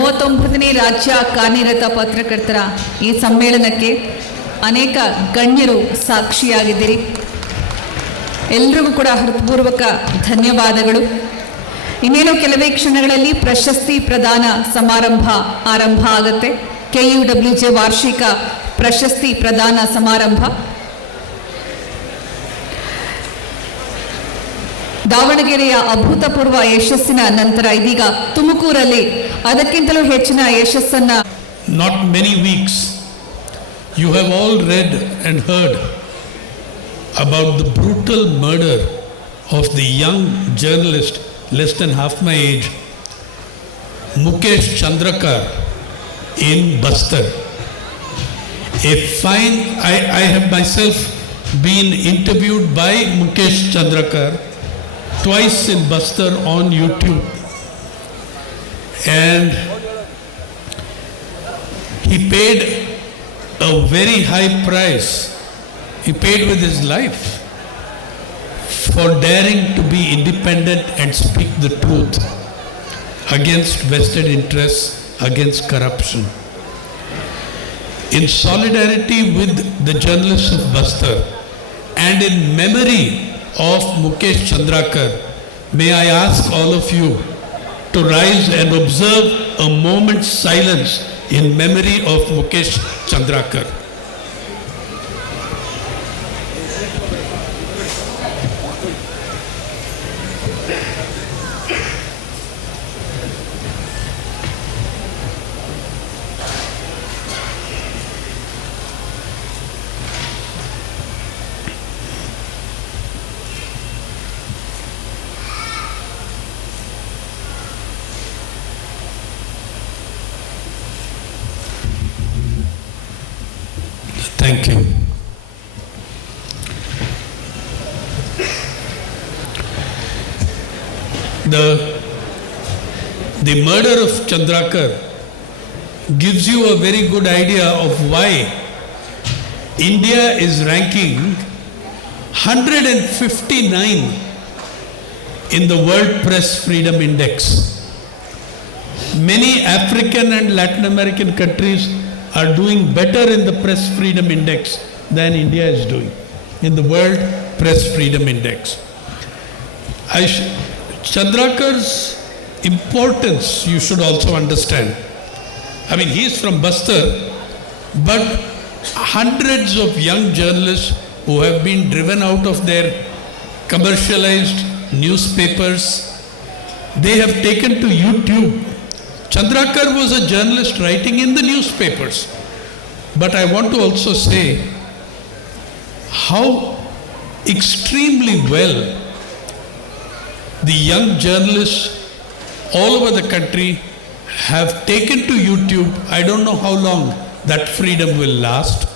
39ನೇ ರಾಜ್ಯ ಕಾರ್ಯನಿರತ ಪತ್ರಕರ್ತರ ಈ ಸಮ್ಮೇಳನಕ್ಕೆ ಅನೇಕ ಗಣ್ಯರು ಸಾಕ್ಷಿಯಾಗಿದ್ದೀರಿ. ಎಲ್ರಿಗೂ ಕೂಡ ಹೃತ್ಪೂರ್ವಕ ಧನ್ಯವಾದಗಳು. ಇನ್ನೇನು ಕೆಲವೇ ಕ್ಷಣಗಳಲ್ಲಿ ಪ್ರಶಸ್ತಿ ಪ್ರದಾನ ಸಮಾರಂಭ ಆರಂಭ ಆಗುತ್ತೆ. KUWJ ವಾರ್ಷಿಕ ಪ್ರಶಸ್ತಿ ಪ್ರದಾನ ಸಮಾರಂಭ ದಾವಣಗೆರೆಯ ಅಭೂತಪೂರ್ವ ಯಶಸ್ಸಿನ ನಂತರ ಇದೀಗ ತುಮಕೂರಲ್ಲಿ ಅದಕ್ಕಿಂತಲೂ ಹೆಚ್ಚಿನ ಯಶಸ್ಸನ್ನ. Not many weeks you have all read and heard about the brutal murder of the young journalist less than half my age Mukesh Chandrakar in Bastar. I have myself been interviewed by Mukesh Chandrakar twice in Bastar on YouTube, and he paid a very high price. He paid with his life for daring to be independent and speak the truth against vested interests, against corruption. In solidarity with the journalists of Bastar and in memory of Mukesh Chandrakar, may I ask all of you to rise and observe a moment's silence in memory of Mukesh Chandrakar. Thank you. The murder of Chandrakar gives you a very good idea of why India is ranking 159 in the World Press Freedom Index. Many African and Latin American countries are doing better in the Press Freedom Index than India is doing in the World Press Freedom Index. Chandrakar's importance you should also understand. I mean, he is from Bastar, but hundreds of young journalists who have been driven out of their commercialized newspapers, they have taken to YouTube. Chandrakar was a journalist writing in the newspapers. But I want to also say how extremely well the young journalists all over the country have taken to YouTube. I don't know how long that freedom will last.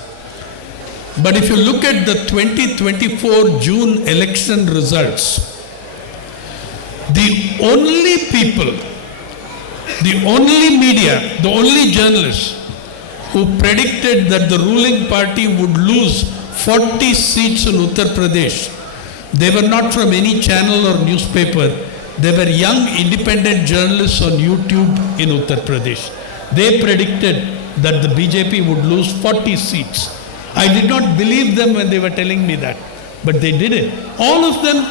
But if you look at the 2024 June election results, the only people, the only media, the only journalists who predicted that the ruling party would lose 40 seats in Uttar Pradesh, they were not from any channel or newspaper. They were young independent journalists on YouTube in Uttar Pradesh. They predicted that the BJP would lose 40 seats. I did not believe them when they were telling me that, but they did it. All of them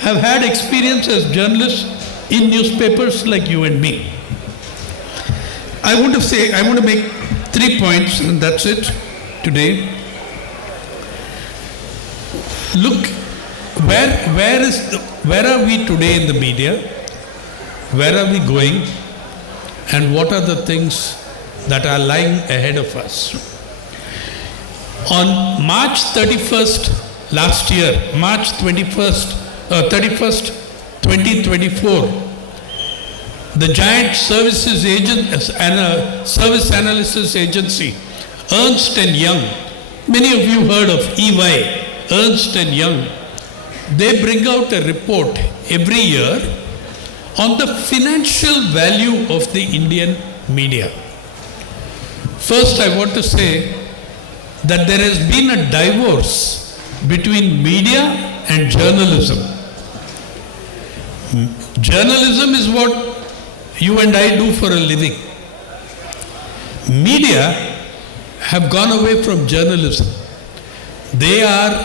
have had experience as journalists in newspapers like you and me. I want to make 3 points, and that's it today. Look, where are we today in the media? Where are we going? And what are the things that are lying ahead of us? On March 31st last year, March 31st, 2024, the giant service analysis agency, Ernst & Young, many of you heard of EY, Ernst & Young, they bring out a report every year on the financial value of the Indian media. First, I want to say that there has been a divorce between media and journalism. Journalism is what you and I do for a living. media have gone away from journalism. They are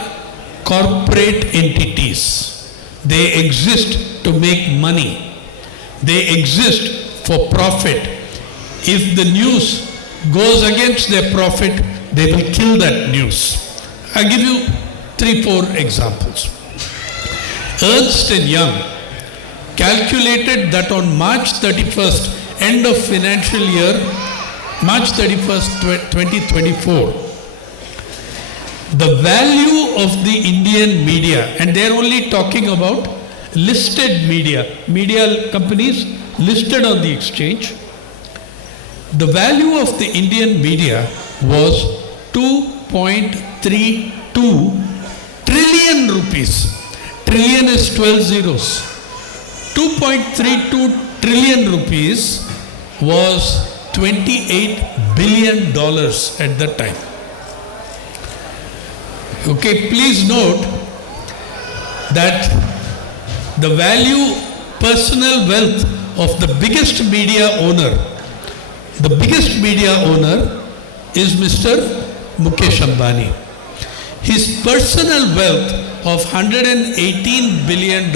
corporate entities. They exist to make money. They exist for profit. If the news goes against their profit, they will kill that news. I'll give you 3-4 examples. Ernst & Young calculated that on March 31st, end of financial year, March 31st, 2024, the value of the Indian media, and they're only talking about listed media companies listed on the exchange, the value of the Indian media was 2.32 trillion rupees. Trillion is 12 zeros. 2.32 trillion rupees was $28 billion at that time. Okay, please note that the value, personal wealth of the biggest media owner is Mr. Mukesh Ambani. His personal wealth of $118 billion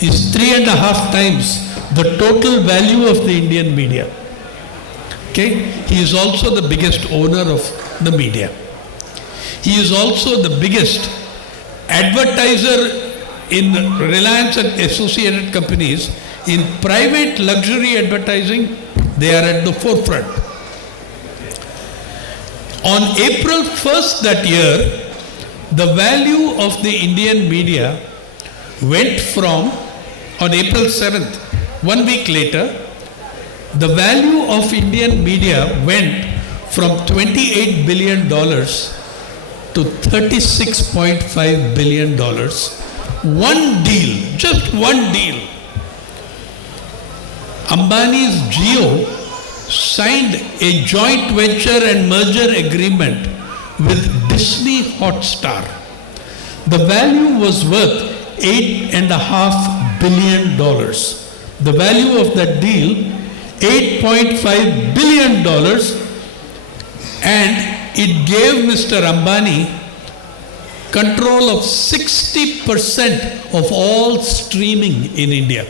is 3.5 times the total value of the Indian media. Okay, he is also the biggest owner of the media. He is also the biggest advertiser in Reliance and associated companies. In private luxury advertising, they are at the forefront. On April 1st that year, the value of the Indian media went from, on April 7th, 1 week later, the value of Indian media went from $28 billion to $36.5 billion. One deal, just one deal. Ambani's Jio signed a joint venture and merger agreement with Disney Hotstar. The value was worth $8.5 billion. The value of that deal, $8.5 billion, and it gave Mr. Ambani control of 60% of all streaming in India.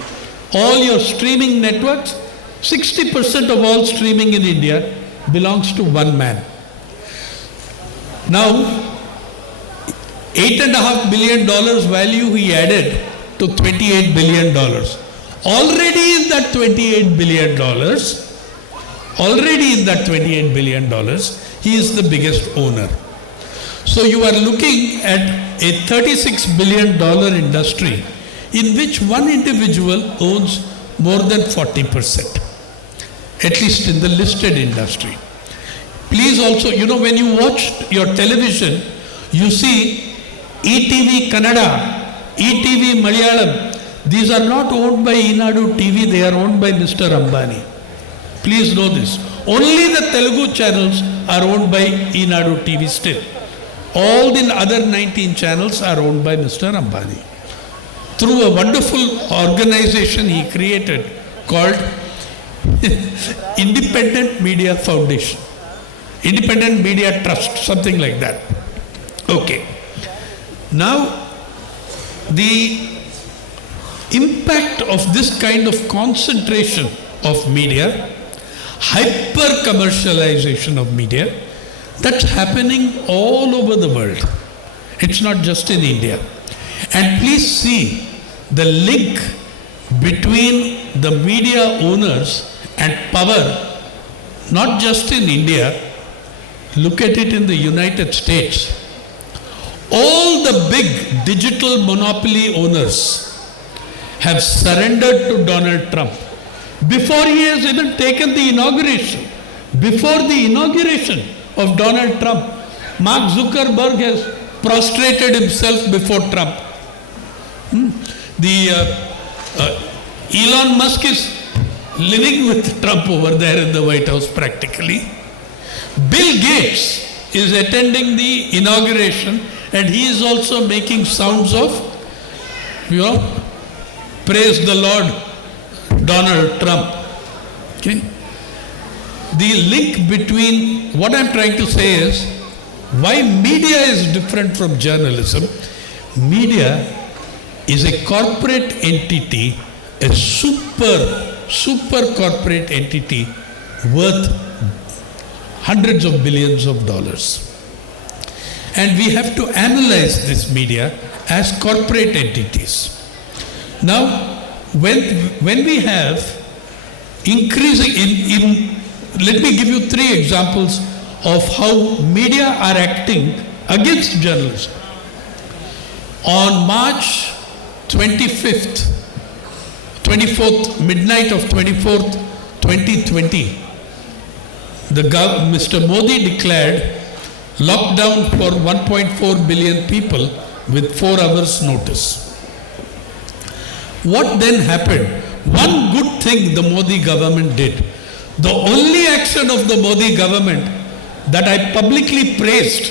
All your streaming networks, 60% of all streaming in India belongs to one man. Now, $8.5 billion value he added to $28 billion. Already in that $28 billion, he is the biggest owner. So you are looking at a $36 billion industry in which one individual owns more than 40%, at least in the listed industry. Please also, when you watch your television, you see ETV Kannada, ETV Malayalam. These are not owned by Enadu TV, they are owned by Mr. Ambani. Please know this. Only the Telugu channels are owned by Enadu TV still. All the other 19 channels are owned by Mr. Ambani. Through a wonderful organization he created called Independent Media Foundation. Independent Media Trust, something like that. Okay. Now, the impact of this kind of concentration of media, hyper-commercialization of media, that's happening all over the world. It's not just in India. And please see the link between the media owners and power, not just in India. Look at it in the United States. All the big digital monopoly owners have surrendered to Donald Trump. Before he has even taken the inauguration, before the inauguration of Donald Trump, Mark Zuckerberg has prostrated himself before Trump. Elon Musk is living with Trump over there in the White House practically. Bill Gates is attending the inauguration and he is also making sounds of, praise the Lord, Donald Trump. Okay? the link between what I'm trying to say is why media is different from journalism. Media is a corporate entity, a super corporate entity worth hundreds of billions of dollars. And we have to analyze this media as corporate entities. Now, when we have increasing let me give you 3 examples of how media are acting against journalism. On March 24th, midnight of 24th, 2020, Mr. Modi declared lockdown for 1.4 billion people with 4 hours notice. What then happened? One good thing the Modi government did. The only action of the Modi government that I publicly praised,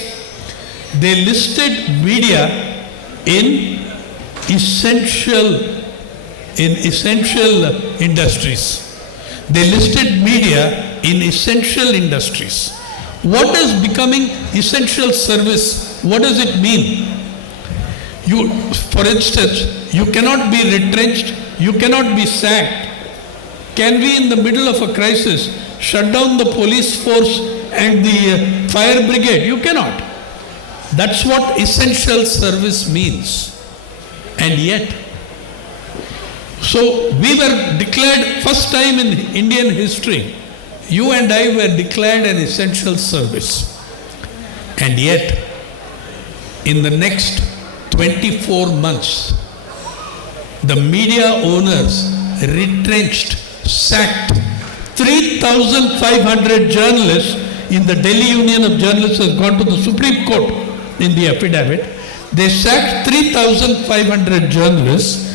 they listed media in essential industries. They listed media in essential industries. What is becoming essential service? What does it mean? For instance, you cannot be retrenched, you cannot be sacked. Can we, in the middle of a crisis, shut down the police force and the fire brigade? You cannot. That's what essential service means. And yet, so we were declared, first time in Indian history, you and I were declared an essential service. And yet, in the next 24 months, the media owners retrenched, sacked 3,500 journalists. In the Delhi Union of Journalists has gone to the Supreme Court in the affidavit. They sacked 3,500 journalists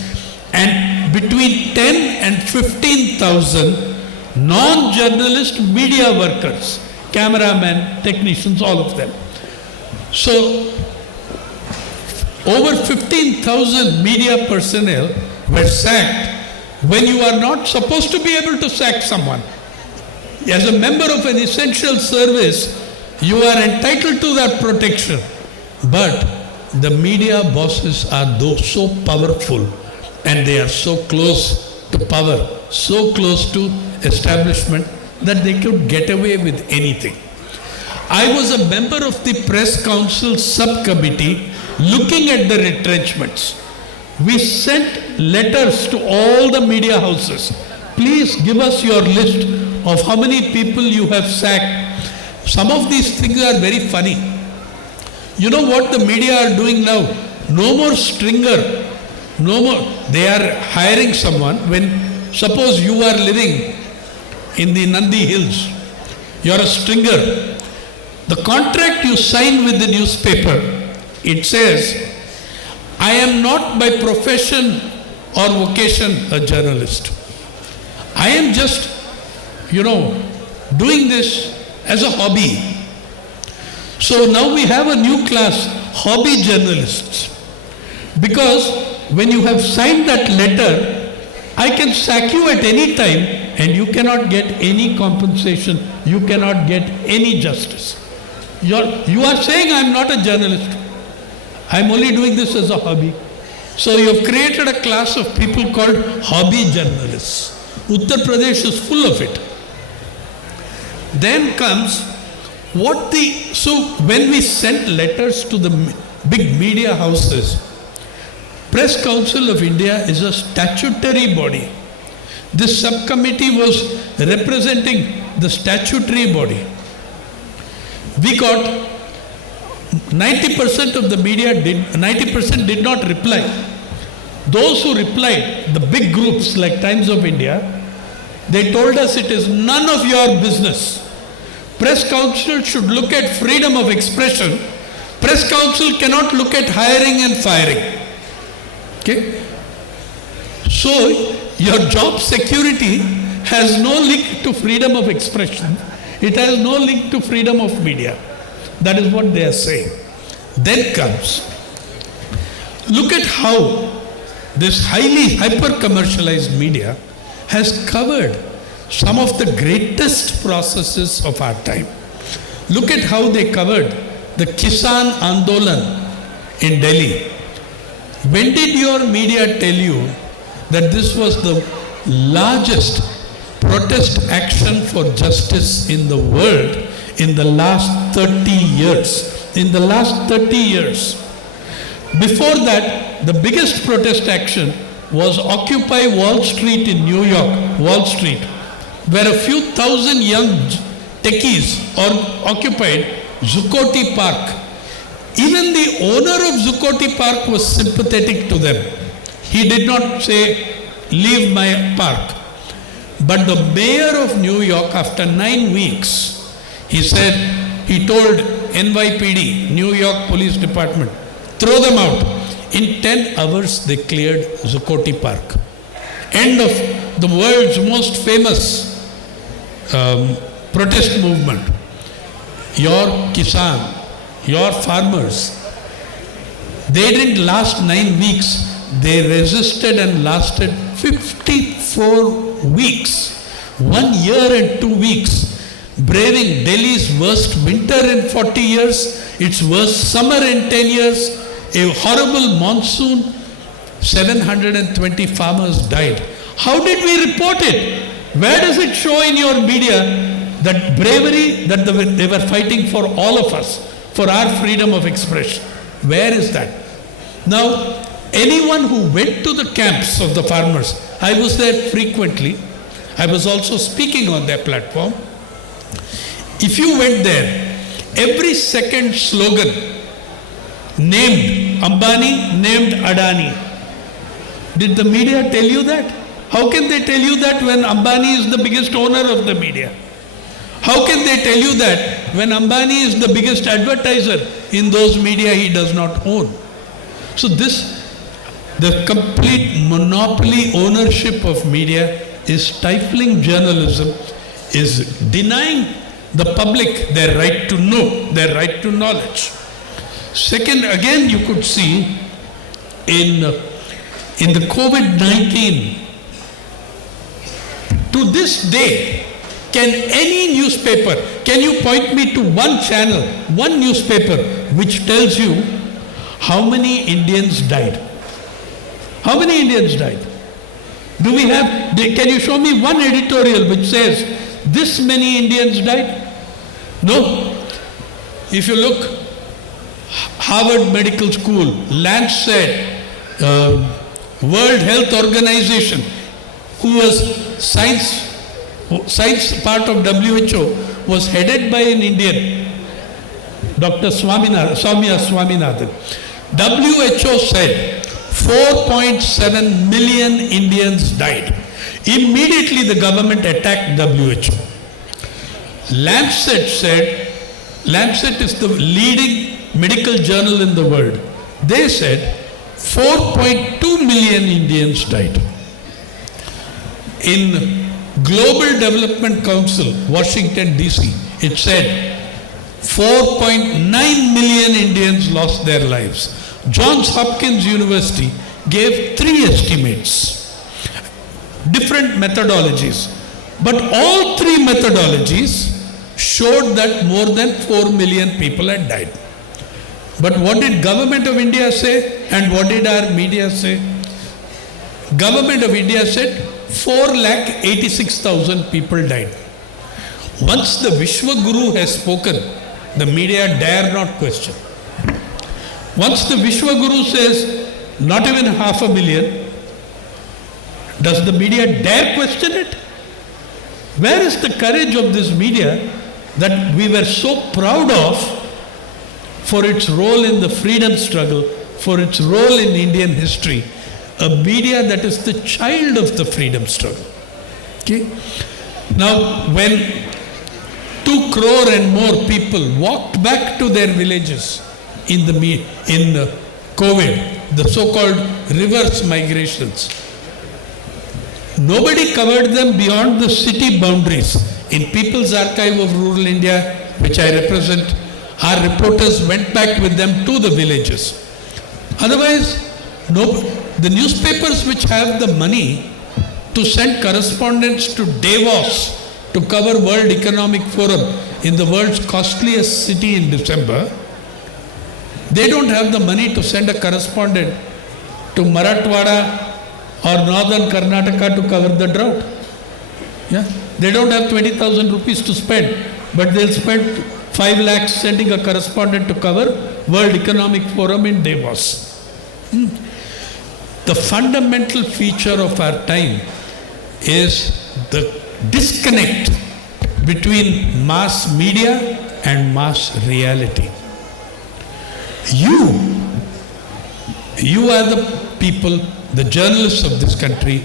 and between 10 and 15,000 non-journalist media workers, cameramen, technicians, all of them. So, over 15,000 media personnel were sacked when you are not supposed to be able to sack someone. As a member of an essential service, you are entitled to that protection. But the media bosses are so powerful and they are so close to power, so close to establishment that they could get away with anything. I was a member of the Press Council subcommittee looking at the retrenchments. We sent letters to all the media houses. Please give us your list of how many people you have sacked. Some of these things are very funny. You know what the media are doing now? No more stringer. No more. They are hiring someone. When suppose you are living in the Nandi Hills, you are a stringer. The contract you sign with the newspaper, it says, I am not by profession or vocation a journalist. I am just, doing this as a hobby. So now we have a new class, hobby journalists. Because when you have signed that letter, I can sack you at any time and you cannot get any compensation, you cannot get any justice. You are saying I am not a journalist. I am only doing this as a hobby. So you have created a class of people called hobby journalists. Uttar Pradesh is full of it. Then comes so when we sent letters to the big media houses, Press Council of India is a statutory body. This subcommittee was representing the statutory body. We got 90% of the media 90% did not reply. Those who replied, the big groups like Times of India, they told us it is none of your business. Press Council should look at freedom of expression. Press Council cannot look at hiring and firing. Okay? So, your job security has no link to freedom of expression. It has no link to freedom of media. That is what they are saying. Then comes, look at how this highly hyper-commercialized media has covered some of the greatest processes of our time. Look at how they covered the Kisan Andolan in Delhi. When did your media tell you that this was the largest protest action for justice in the world in the last 30 years? In the last 30 years. Before that, the biggest protest action was Occupy Wall Street in New York, Wall Street, where a few thousand young techies occupied Zuccotti Park. Even the owner of Zuccotti Park was sympathetic to them. He did not say, leave my park. But the mayor of New York, after 9 weeks, he told NYPD, New York Police Department, throw them out. In 10 hours, they cleared Zuccotti Park. End of the world's most famous protest movement. Your Kisan, your farmers, they didn't last 9 weeks. They resisted and lasted 54 weeks. 1 year and 2 weeks. Braving Delhi's worst winter in 40 years, its worst summer in 10 years, a horrible monsoon, 720 farmers died. How did we report it? Where does it show in your media that bravery that they were fighting for all of us, for our freedom of expression? Where is that? Now, anyone who went to the camps of the farmers, I was there frequently. I was also speaking on their platform. If you went there, every second slogan named Ambani, named Adani. Did the media tell you that? How can they tell you that when Ambani is the biggest owner of the media? How can they tell you that when Ambani is the biggest advertiser in those media he does not own? So the complete monopoly ownership of media is stifling journalism, is denying the public their right to know, their right to knowledge. Second, again you could see in the COVID-19, to this day, can any newspaper, can you point me to one channel, one newspaper which tells you how many Indians died? How many Indians died? Do we have, can you show me one editorial which says this many Indians died? No. If you look, Harvard Medical School, Lancet, World Health Organization, who was science part of WHO, was headed by an Indian, Dr. Soumya Swaminathan. WHO said 4.7 million Indians died. Immediately the government attacked WHO. Lancet said, Lancet is the leading medical journal in the world. They said 4.2 million Indians died. In Global Development Council, Washington DC, it said 4.9 million Indians lost their lives. Johns Hopkins University gave 3 estimates, different methodologies, but all 3 methodologies showed that more than 4 million people had died. But what did Government of India say and what did our media say? Government of India said 4,86,000 people died. Once the Vishwa Guru has spoken, the media dare not question. Once the Vishwa Guru says not even 500,000, does the media dare question it? Where is the courage of this media that we were so proud of for its role in the freedom struggle, for its role in Indian history, a media that is the child of the freedom struggle? Okay? Now, when 2 crore and more people walked back to their villages in COVID, the so-called reverse migrations, nobody covered them beyond the city boundaries. In People's Archive of Rural India, which I represent, our reporters went back with them to the villages. Otherwise, the newspapers which have the money to send correspondents to Davos to cover World Economic Forum in the world's costliest city in December, they don't have the money to send a correspondent to Marathwada or northern Karnataka to cover the drought. Yeah? They don't have 20,000 rupees to spend, but they'll spend 5 lakhs sending a correspondent to cover World Economic Forum in Davos. The fundamental feature of our time is the disconnect between mass media and mass reality. You are the people, the journalists of this country,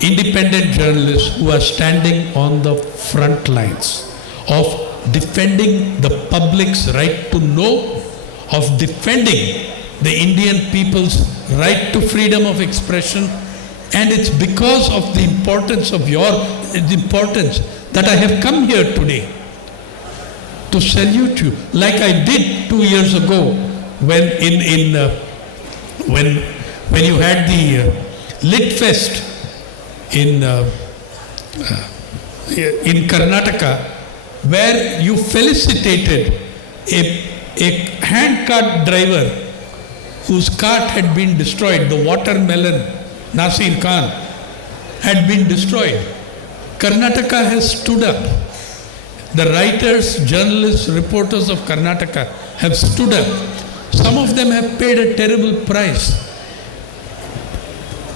independent journalists who are standing on the front lines of defending the public's right to know, of defending the Indian people's right to freedom of expression, and it's because of the importance of the importance that I have come here today to salute you, like I did 2 years ago when when you had the Lit Fest in Karnataka, where you felicitated a handcart driver whose cart had been destroyed, the watermelon Nasir Khan had been destroyed. Karnataka has stood up. The writers, journalists, reporters of Karnataka have stood up. Some of them have paid a terrible price.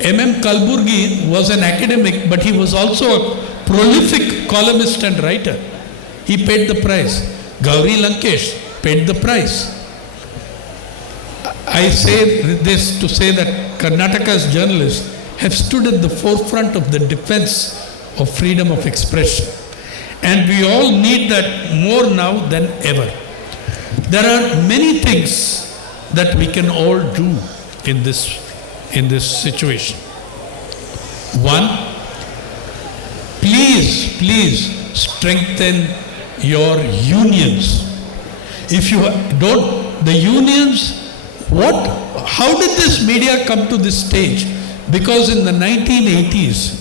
M.M. Kalburgi was an academic, but he was also a prolific columnist and writer. He paid the price. Gauri Lankesh paid the price. I say this to say that Karnataka's journalists have stood at the forefront of the defense of freedom of expression. And we all need that more now than ever. There are many things that we can all do in this situation. One, please strengthen your unions. If you don't, the unions, how did this media come to this stage? Because in the 1980s,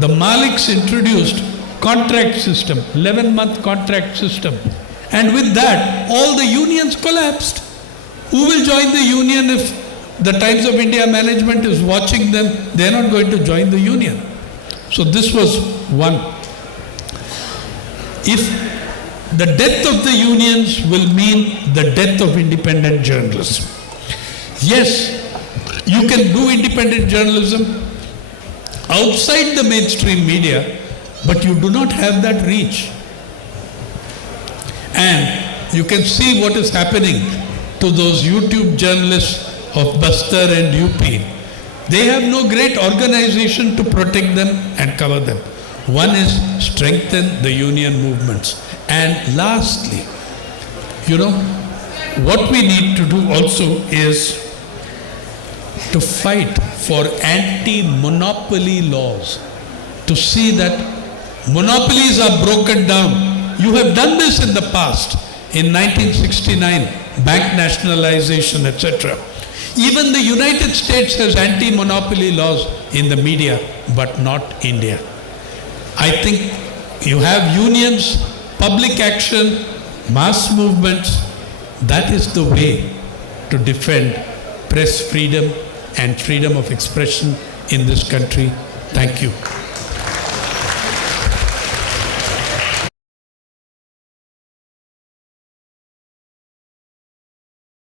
the Maliks introduced contract system, 11-month contract system. And with that, all the unions collapsed. Who will join the union if the Times of India management is watching them? They're not going to join the union. So this was one. If the death of the unions will mean the death of independent journalism. Yes, you can do independent journalism outside the mainstream media, but you do not have that reach. And you can see what is happening to those YouTube journalists of Bastar and UP. They have no great organization to protect them and cover them. One is strengthen the union movements. And lastly, what we need to do also is to fight for anti-monopoly laws, to see that monopolies are broken down. You have done this in the past, in 1969, bank nationalization, etc. Even the United States has anti-monopoly laws in the media, but not India. I think you have unions, public action, mass movements. That is the way to defend press freedom and freedom of expression in this country. Thank you.